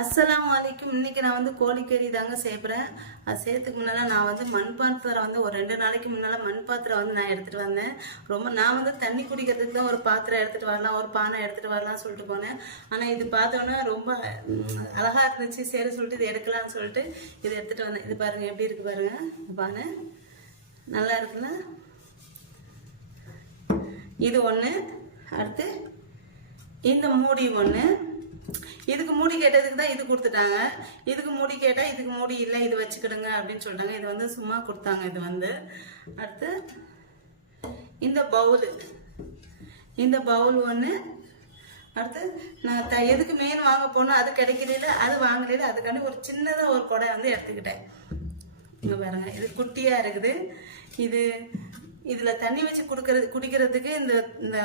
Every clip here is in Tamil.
அஸ்ஸலாமு வலைக்கும் இன்னைக்கு நான் வந்து கோழிக்கறி தாங்க செய்கிறேன் அது செய்யறதுக்கு முன்னால் நான் வந்து மண் பாத்திரம் வந்து ஒரு ரெண்டு நாளைக்கு முன்னால் மண் பாத்திரம் வந்து நான் எடுத்துகிட்டு வந்தேன். ரொம்ப நான் வந்து தண்ணி குடிக்கிறதுக்கு தான் ஒரு பாத்திரம் எடுத்துகிட்டு வரலாம் ஒரு பானை எடுத்துகிட்டு வரலாம்னு சொல்லிட்டு போனேன். ஆனால் இது பார்த்தோன்னா ரொம்ப அழகாக இருந்துச்சு. சரி சொல்லிட்டு இது எடுக்கலாம்னு சொல்லிட்டு இது எடுத்துகிட்டு வந்தேன். இது பாருங்கள் எப்படி இருக்குது பாருங்கள் இந்த பானை நல்லா இருக்குல்ல? இது ஒன்று அடுத்து இந்த மூடி ஒன்று இதுக்கு மூடி கேட்டதுக்கு தான் இது கொடுத்துட்டாங்க. இதுக்கு மூடி கேட்டால் இதுக்கு மூடி இல்லை இது வச்சுக்கிடுங்க அப்படின்னு சொல்லிட்டாங்க. இது வந்து சும்மா கொடுத்தாங்க இது வந்து. அடுத்து இந்த பவுலு. இந்த பவுல் ஒன்று அடுத்து நான் த எதுக்கு மெயின் வாங்க போனோம் அது கிடைக்கல அது வாங்கலையில அதுக்காண்டி ஒரு சின்னதாக ஒரு குடை வந்து எடுத்துக்கிட்டேன். இங்கே பாருங்க இது குட்டியாக இருக்குது. இது இதுல தண்ணி வச்சு குடுக்கறது குடிக்கிறதுக்கு இந்த இந்த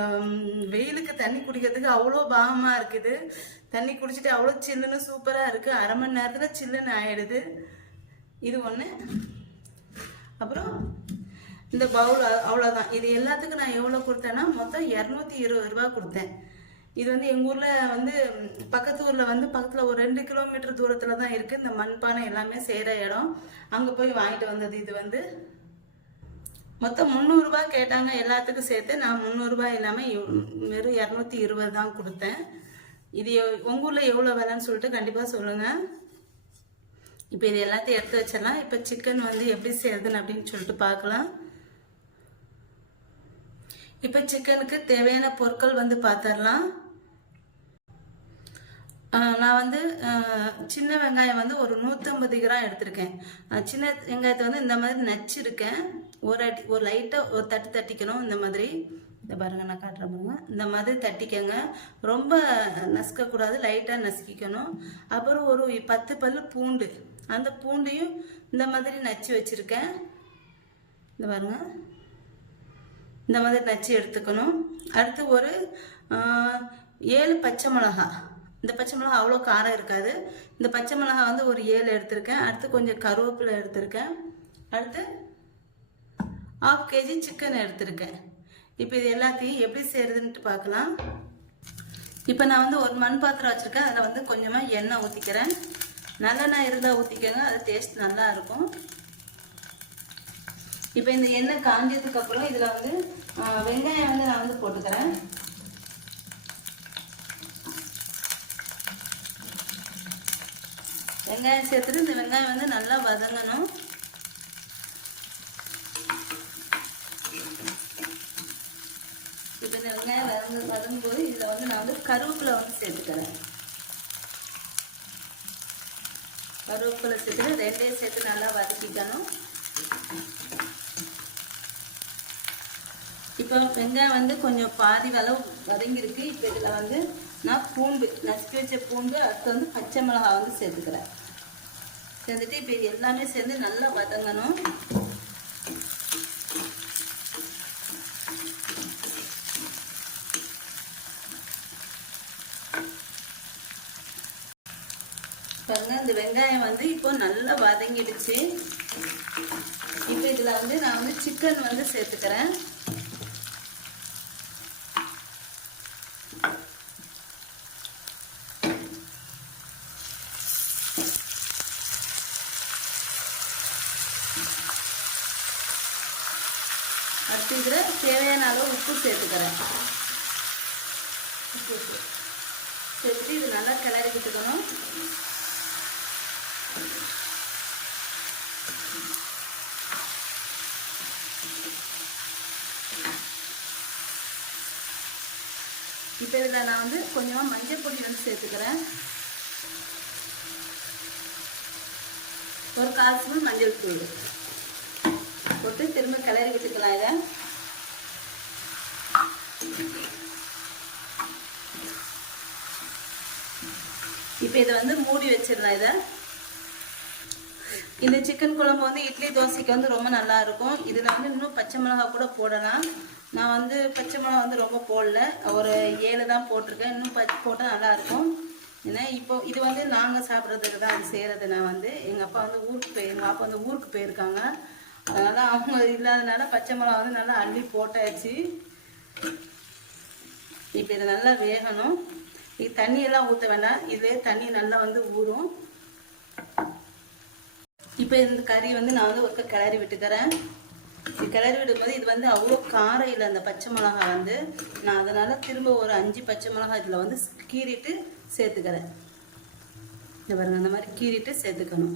வெயிலுக்கு தண்ணி குடிக்கிறதுக்கு அவ்வளோ பாகமா இருக்குது. தண்ணி குடிச்சிட்டு அவ்வளோ சில்லுன்னு சூப்பரா இருக்கு. அரை மணி நேரத்துல சில்லுன்னு ஆயிடுது. இது ஒண்ணு. அப்புறம் இந்த பவுல் அவ்வளோதான் இது எல்லாத்துக்கும் நான் எவ்வளோ கொடுத்தேன்னா மொத்தம் இரநூத்தி இருபது ரூபா கொடுத்தேன். இது வந்து எங்கள் ஊரில் வந்து பக்கத்து ஊரில் வந்து பக்கத்தில் ஒரு ரெண்டு கிலோமீட்டர் தூரத்தில் தான் இருக்குது இந்த மண்பானை எல்லாமே செய்கிற இடம். அங்கே போய் வாங்கிட்டு வந்தது இது வந்து. மொத்தம் முந்நூறுரூபா கேட்டாங்க எல்லாத்துக்கும் சேர்த்து நான் முந்நூறுரூபா இல்லாமல் வெறும் இரநூத்தி இருபது தான் கொடுத்தேன். இது உங்கள் ஊரில் எவ்வளோ விலைன்னு சொல்லிட்டு கண்டிப்பாக சொல்லுங்கள் இப்போ இது எல்லாத்தையும் எடுத்து வச்சிடலாம். இப்போ சிக்கன் வந்து எப்படி செய்யறதுன்னு அப்படின்னு சொல்லிட்டு பார்க்கலாம். இப்போ சிக்கனுக்கு தேவையான பொருட்கள் வந்து பார்த்துடலாம் நான் வந்து சின்ன வெங்காயம் வந்து ஒரு நூற்றம்பது கிராம் எடுத்திருக்கேன். சின்ன வெங்காயத்தை வந்து இந்த மாதிரி நச்சிருக்கேன். ஒரு அடி ஒரு லைட்டாக ஒரு தட்டு தட்டிக்கணும் இந்த மாதிரி. இந்த பாருங்க நான் காட்டுறேன் பாருங்க. இந்த மாதிரி தட்டிக்கங்க. ரொம்ப நசுக்கக்கூடாது லைட்டாக நசுக்கிக்கணும். அப்புறம் ஒரு பத்து பல்லு பூண்டு. அந்த பூண்டையும் இந்த மாதிரி நச்சு வச்சுருக்கேன். இந்த பாருங்க. இந்த மாதிரி நச்சு எடுத்துக்கணும். அடுத்து ஒரு ஏழு பச்சை மிளகாய். இந்த பச்சை மிளகா அவ்வளோ காரம் இருக்காது. இந்த பச்சை மிளகா வந்து ஒரு ஏழு எடுத்திருக்கேன். அடுத்து கொஞ்சம் கருவேப்பிலை எடுத்திருக்கேன். அடுத்து ஆஃப் கேஜி சிக்கன் எடுத்திருக்கேன். இப்போ இது எல்லாத்தையும் எப்படி செய்கிறதுன்ட்டு பார்க்கலாம். இப்போ நான் வந்து ஒரு மண் பாத்திரம் வச்சுருக்கேன். அதில் வந்து கொஞ்சமாக எண்ணெய் ஊற்றிக்கிறேன் நல்லெண்ணெய் இருந்தால் ஊற்றிக்கோங்க அது டேஸ்ட் நல்லா இருக்கும். இப்போ இந்த எண்ணெய் காஞ்சதுக்கப்புறம் இதில் வந்து வெங்காயம் வந்து நான் வந்து போட்டுக்கிறேன். வெங்காயம் சேர்த்துட்டு இந்த வெங்காயம் வந்து நல்லா வதங்கணும். இப்போ இந்த வெங்காயம் வதங்க வதங்கும்போது இதில் வந்து நான் வந்து கருவேப்பிலை வந்து சேர்த்துக்கிறேன். கருவேப்பிலை சேர்த்துட்டு ரெண்டையும் சேர்த்து நல்லா வதக்கிக்கணும். இப்போ வெங்காயம் வந்து கொஞ்சம் பாதி அளவு வதங்கியிருக்கு. இப்போ இதில் வந்து நான் பூண்டு நசுக்கி வச்ச பூண்டு அடுத்து வந்து பச்சை மிளகாய் வந்து சேர்த்துக்கிறேன். சேர்த்துட்டு இப்போ எல்லாமே சேர்ந்து நல்லா வதங்கணும். பாருங்க இந்த வெங்காயம் வந்து இப்போ நல்லா வதங்கிடுச்சு. இப்போ இதில் வந்து நான் வந்து சிக்கன் வந்து சேர்த்துக்கிறேன். அடுத்து இதில் தேவையான அளவு உப்பு சேர்த்துக்கிறேன். உப்பு சேர்த்துட்டு இது நல்லா கிளறி விட்டுக்கணும். இப்போ இதில் நான் வந்து கொஞ்சமாக மஞ்சள் பொடி வந்து சேர்த்துக்கிறேன். ஒரு கால் ஸ்பூன் மஞ்சள் தூள். போட்டு திரும்ப கிளறி விட்டுக்கலாம் இதை. இப்போ இதை வந்து மூடி வச்சிடலாம் இதை. இந்த சிக்கன் குழம்பு வந்து இட்லி தோசைக்கு வந்து ரொம்ப நல்லா இருக்கும். இதில் வந்து இன்னும் பச்சை மிளகா கூட போடலாம். நான் வந்து பச்சை மிளகா வந்து ரொம்ப போடல. ஒரு ஏழு தான் போட்டிருக்கேன். இன்னும் பச்சை போட்டால் நல்லாயிருக்கும் ஏன்னா இப்போ இது வந்து நாங்கள் சாப்பிட்றதுக்கு தான் அது செய்கிறது நான் வந்து. எங்கள் அப்பா வந்து ஊருக்கு போய் எங்கள் அப்பா வந்து ஊருக்கு போயிருக்காங்க. அதனால அவங்க இல்லாதனால பச்சை மிளகா வந்து நல்லா அள்ளி போட்டாச்சு. இப்போ இது நல்லா வேகணும். இது தண்ணியெல்லாம் ஊற்ற வேண்டாம் இதுவே தண்ணி நல்லா வந்து ஊறும். இப்போ இந்த கறி வந்து நான் வந்து ஒருக்க கிளறி விட்டுக்கிறேன் இது கிளறி விடும்போது இது வந்து அவ்வளோ காரம் இல்லை அந்த பச்சை மிளகா வந்து. நான் அதனால் திரும்ப ஒரு அஞ்சு பச்சை மிளகா இதில் வந்து கீறிட்டு சேர்த்துக்கிறேன். இந்த பாருங்க அந்த மாதிரி கீறிட்டு சேர்த்துக்கணும்.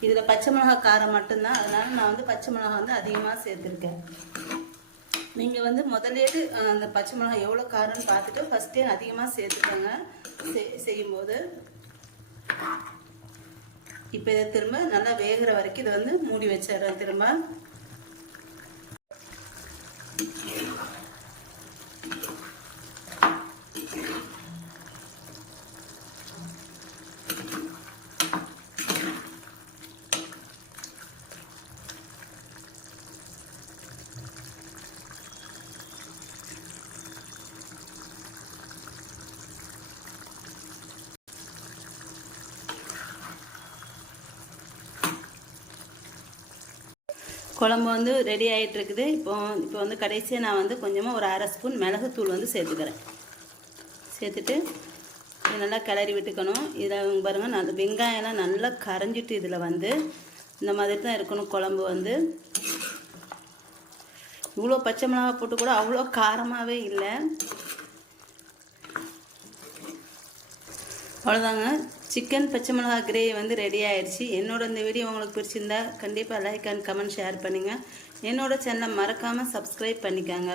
இதில் பச்சை மிளகாய் காரம் மட்டும்தான். அதனால் நான் வந்து பச்சை மிளகாய் வந்து அதிகமாக சேர்த்துருக்கேன். நீங்கள் வந்து முதலேட்டு அந்த பச்சை மிளகாய் எவ்வளோ காரம்னு பார்த்துட்டு ஃபஸ்ட்டே அதிகமாக சேர்த்துக்கோங்க. செய்- செய்யும்போது. இப்போ இதை திரும்ப நல்லா வேகிற வரைக்கும் இதை வந்து மூடி வச்சிடுறேன் திரும்ப. குழம்பு வந்து ரெடி ஆகிட்டு இருக்குது இப்போ இப்போ வந்து கடைசியாக நான் வந்து கொஞ்சமாக ஒரு அரை ஸ்பூன் மிளகுத்தூள் வந்து சேர்த்துக்கிறேன். சேர்த்துட்டு இது நல்லா கிளறி விட்டுக்கணும். இதில் பாருங்கள் நான் வெங்காயம்லாம் நல்லா கரைஞ்சிட்டு இதில் வந்து இந்த மாதிரி தான் இருக்கணும் குழம்பு வந்து. இவ்வளோ பச்சை மிளகாய் போட்டு கூட அவ்வளோ காரமாகவே இல்லை. அவ்வளோதாங்க. சிக்கன் பச்சை மிளகாய் கிரேவி வந்து ரெடி ஆயிடுச்சு. என்னோட இந்த வீடியோ உங்களுக்கு பிடிச்சிருந்தா கண்டிப்பாக லைக் அண்ட் கமெண்ட் ஷேர் பண்ணுங்கள் என்னோட சேனலை மறக்காமல் சப்ஸ்கிரைப் பண்ணிக்காங்க.